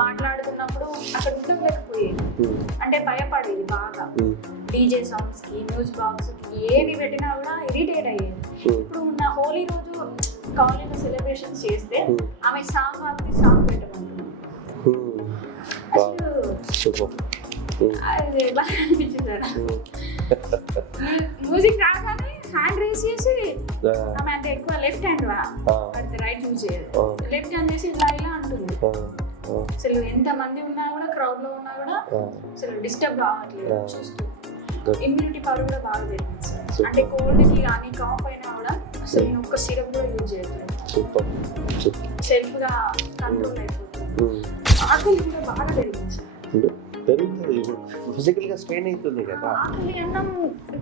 మాట్లాడుతున్నప్పుడు అక్కడ ఉండలేకపోయేది, అంటే భయపడేది బాగా. డీజే సాంగ్స్ కి, న్యూస్ బాక్స్ కి ఏవి పెట్టినా కూడా ఇరిటేట్ అయ్యేది. ఇప్పుడు నా హోలీ రోజు కాలేజ్ సెలబ్రేషన్స్ చేస్తే ఆమె సాంగ్ ఆపి సాంగ్ పెట్టమంటున్నాను. అసలు అది బాగా అనిపించింది. మ్యూజిక్ రాగానే హ్యాండ్ రేస్ చేసి, ఆమె అంటే ఎక్కువ లెఫ్ట్ హ్యాండ్ పడితే రైట్ యూజ్ చేయదు, లెఫ్ట్ హ్యాండ్ చేసి ఇలా ఇలా అంటుంది. అసలు ఎంత మంది ఉన్నా కూడా, క్రౌడ్ లో ఉన్నా కూడా అసలు డిస్టర్బ్ కావట్లేదు చూస్తూ. ఇమ్యూనిటీ పవర్ కూడా బాగా పెరిగింది సార్. అంటే కోల్డ్ కి కానీ కాఫ్ అయినా కూడా అసలు నేను ఒక్క సిరప్ కూడా యూజ్ చేయట్లేదు, సెల్ఫ్ గా కంట్రోల్ అయిపోతుంది. ఆకలి కూడా బాగా పెరిగింది సార్. పెరుగుతుంది, ఇప్పుడు ఫిజికల్ గా స్ట్రెయిన్ అవుతుంది కదా. ఆకలి అన్నం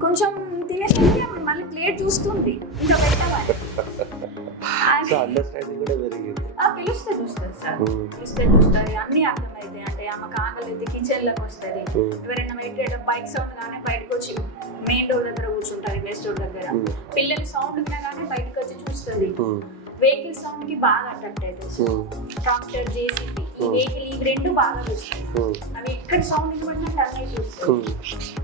కొంచెం తినేసరికి మళ్ళీ ప్లేట్ చూస్తుంది, ఇంకా పెట్టాలి. అండర్స్టాండింగ్ కూడా పెరిగింది. పిలిస్తే చూస్తుంది సార్, పిలిస్తే చూస్తుంది, అన్ని అర్థమైతాయి. అంటే ఆమెకు ఆకలి అయితే కిచెన్ లోకి వస్తుంది. ఎవరైనా బయట బైక్ సౌండ్ కానీ బయటకు వచ్చి మెయిన్ డోర్ దగ్గర కూర్చుంటారు, వెస్ట్ డోర్ దగ్గర. పిల్లలు సౌండ్ ఉన్నా కానీ బయటకు వచ్చి చూస్తుంది. వెహికల్ సౌండ్ కి బాగా అట్రాక్ట్ అవుతుంది. ట్రాక్టర్, జేసీబీ, ఈ వెహికల్ ఇవి రెండు బాగా చూస్తాయి. అవి ఎక్కడ సౌండ్ ఇవ్వబడినా టర్న్ అయి చూస్తాయి.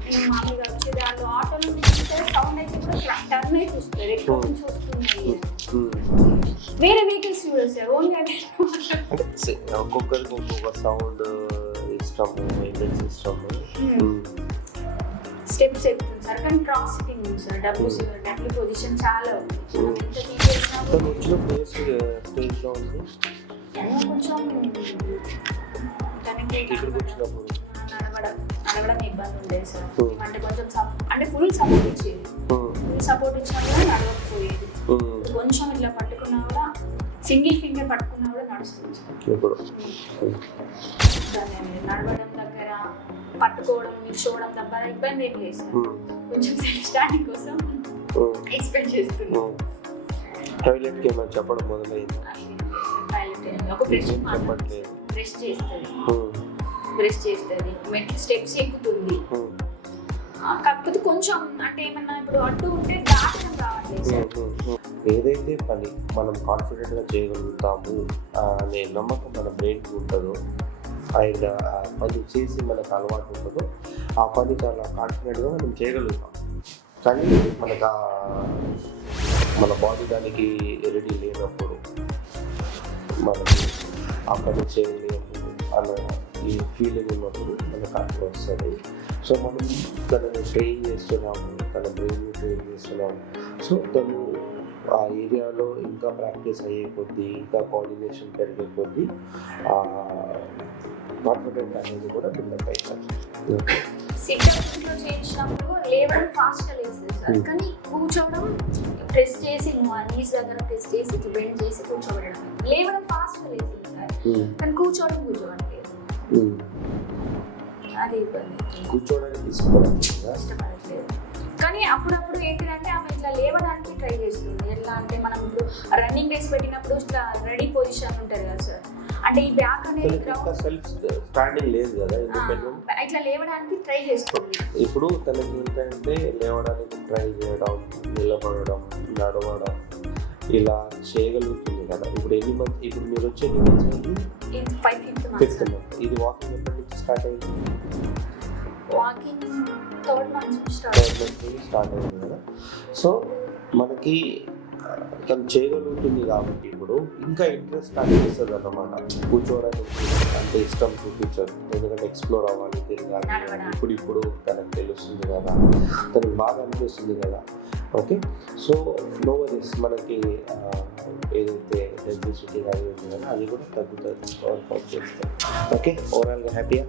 నేను మామూలుగా వచ్చేది వాళ్ళు ఆటోలో చూస్తే సౌండ్ అయితే కూడా టర్న్ అయి చూస్తారు, ఎక్కువ నుంచి వస్తున్నాయి. వేరే వెహికల్స్ చూడదు సార్, ఓన్లీ ఒక్కొక్కరికి ఒక్కొక్క సౌండ్ ఇష్టం, ఇంజన్ సిస్టమ్, స్టెప్స్ ఎక్కుతుంది సార్. కానీ క్రాస్ సిట్టింగ్ ఉంది సార్, డబ్ల్యూ పొజిషన్ చాలా ఉంది. ఎంత తీసేసినా వచ్చిన ప్లేస్ స్టేజ్ లో ఉంది. కొంచెం తనకి ఇక్కడికి వచ్చినప్పుడు నడవడం ఇబ్బంది ఉండేది సార్. అంటే కొంచెం అంటే ఫుల్ సపోర్ట్ ఇచ్చేది, ఫుల్ సపోర్ట్ ఇచ్చినా కూడా నడవకపోయేది. కొంచెం ఇట్లా పట్టుకున్నా కూడా, సింగిల్ ఫింగర్ పట్టుకున్నా కూడా నడుస్తుంది సార్. నడవడం దగ్గర, పట్టుకోవడం, నిల్చోవడం తప్ప ఇబ్బంది ఏం లేదు సార్. కొంచెం సెల్ఫ్ స్టాండింగ్ కోసం ఎక్స్పెక్ట్ చేస్తున్నాం. టాయిలెట్ కి ఏమైనా చెప్పడం మొదలైంది. ఒక బ్రష్ చేస్తుంది, మెట్ల స్టెప్స్ ఎక్కుతుంది. కాకపోతే కొంచెం అంటే ఏమన్నా ఇప్పుడు అడ్డు ఉంటే దాటడం రావట్లేదు సార్. ఏదైతే పని మనం కాన్ఫిడెంట్ గా చేయగలుగుతాము అనే నమ్మకం మన బ్రెయిన్ ఉంటుందో, అండ్ ఆ పని చేసి మనకు అలవాటు ఉంటుందో, ఆ పని చాలా కాన్ఫిడెంట్గా మనం చేయగలుగుతాం. కానీ మనకు మన బాడీ దానికి రెడీ లేనప్పుడు మనం ఆ పని చేయలేము అన్న ఈ ఫీలింగ్ ఉన్నప్పుడు మనకు అట్లా వస్తుంది. సో మనం తనని ట్రైన్ చేస్తున్నాము, తన బ్రెయిన్ని ట్రైన్ చేస్తున్నాము. సో తను ఆ ఏరియాలో ఇంకా ప్రాక్టీస్ అయ్యే కొద్దీ, ఇంకా కోఆర్డినేషన్ పెరిగే కొద్దీ కాన్ఫిడెంట్ అనేది కూడా బిల్డప్ అవుతుంది. సిట్అప్స్లో చేయించినప్పుడు లేవడం ఫాస్ట్గా లేస్తుంది సార్, కానీ కూర్చోవడం ప్రెస్ చేసి నీస్ దగ్గర ప్రెస్ చేసి బెండ్ చేసి కూర్చోబెట్టడం, లేవడం ఫాస్ట్గా లేస్తుంది సార్, కానీ కూర్చోవట్లేదు. అది ఇబ్బంది, కూర్చోవడానికి ఇష్టపడట్లేదు. కానీ అప్పుడప్పుడు ఏంటిదంటే ఆమె ఇట్లా లేవడానికి ట్రై చేస్తుంది. ఎట్లా అంటే మనం ఇప్పుడు రన్నింగ్ రేస్ పెట్టినప్పుడు ఇట్లా రెడీ పొజిషన్ ఉంటుంది కదా సార్, అంటే ఈ బ్యాక్ అనేది సెల్ఫ్ స్టాండింగ్ లేదు కదా, ఇట్లా లేవడానికి ట్రై చేస్తుంది. ఇప్పుడు తనకి ఏంటంటే లేవడానికి ట్రై చేయడం, నిలబడడం, నడవడం ఇలా చేయగలుగుతుంది కదా. ఇప్పుడు ఎన్ని మంత్, ఇప్పుడు మీరు వచ్చి ఎన్ని మంత్స్ అయింది? 5th month. ఇది వాకింగ్ ఎప్పటి నుంచి స్టార్ట్ అయింది? వాకింగ్ 3rd month స్టార్ట్ అయింది కదా. సో మనకి తను చేయగలుగుతుంది కాబట్టి ఇప్పుడు ఇంకా ఇంట్రెస్ట్ అనిపిస్తుంది అన్నమాట. కూర్చోవడానికి అంటే ఇష్టం చూపించదు, ఎందుకంటే ఎక్స్ప్లోర్ అవ్వాలి, తిరగాలి. ఇప్పుడు తనకు తెలుస్తుంది కదా, తనకు బాగా అనిపిస్తుంది కదా. ఓకే, సో నో వరీస్, మనకి ఏదైతే డెన్సిటీ అది ఉంది కదా అది కూడా తగ్గుతుంది వర్కౌట్ చేస్తే. ఓకే, ఓవరాల్గా హ్యాపీయా?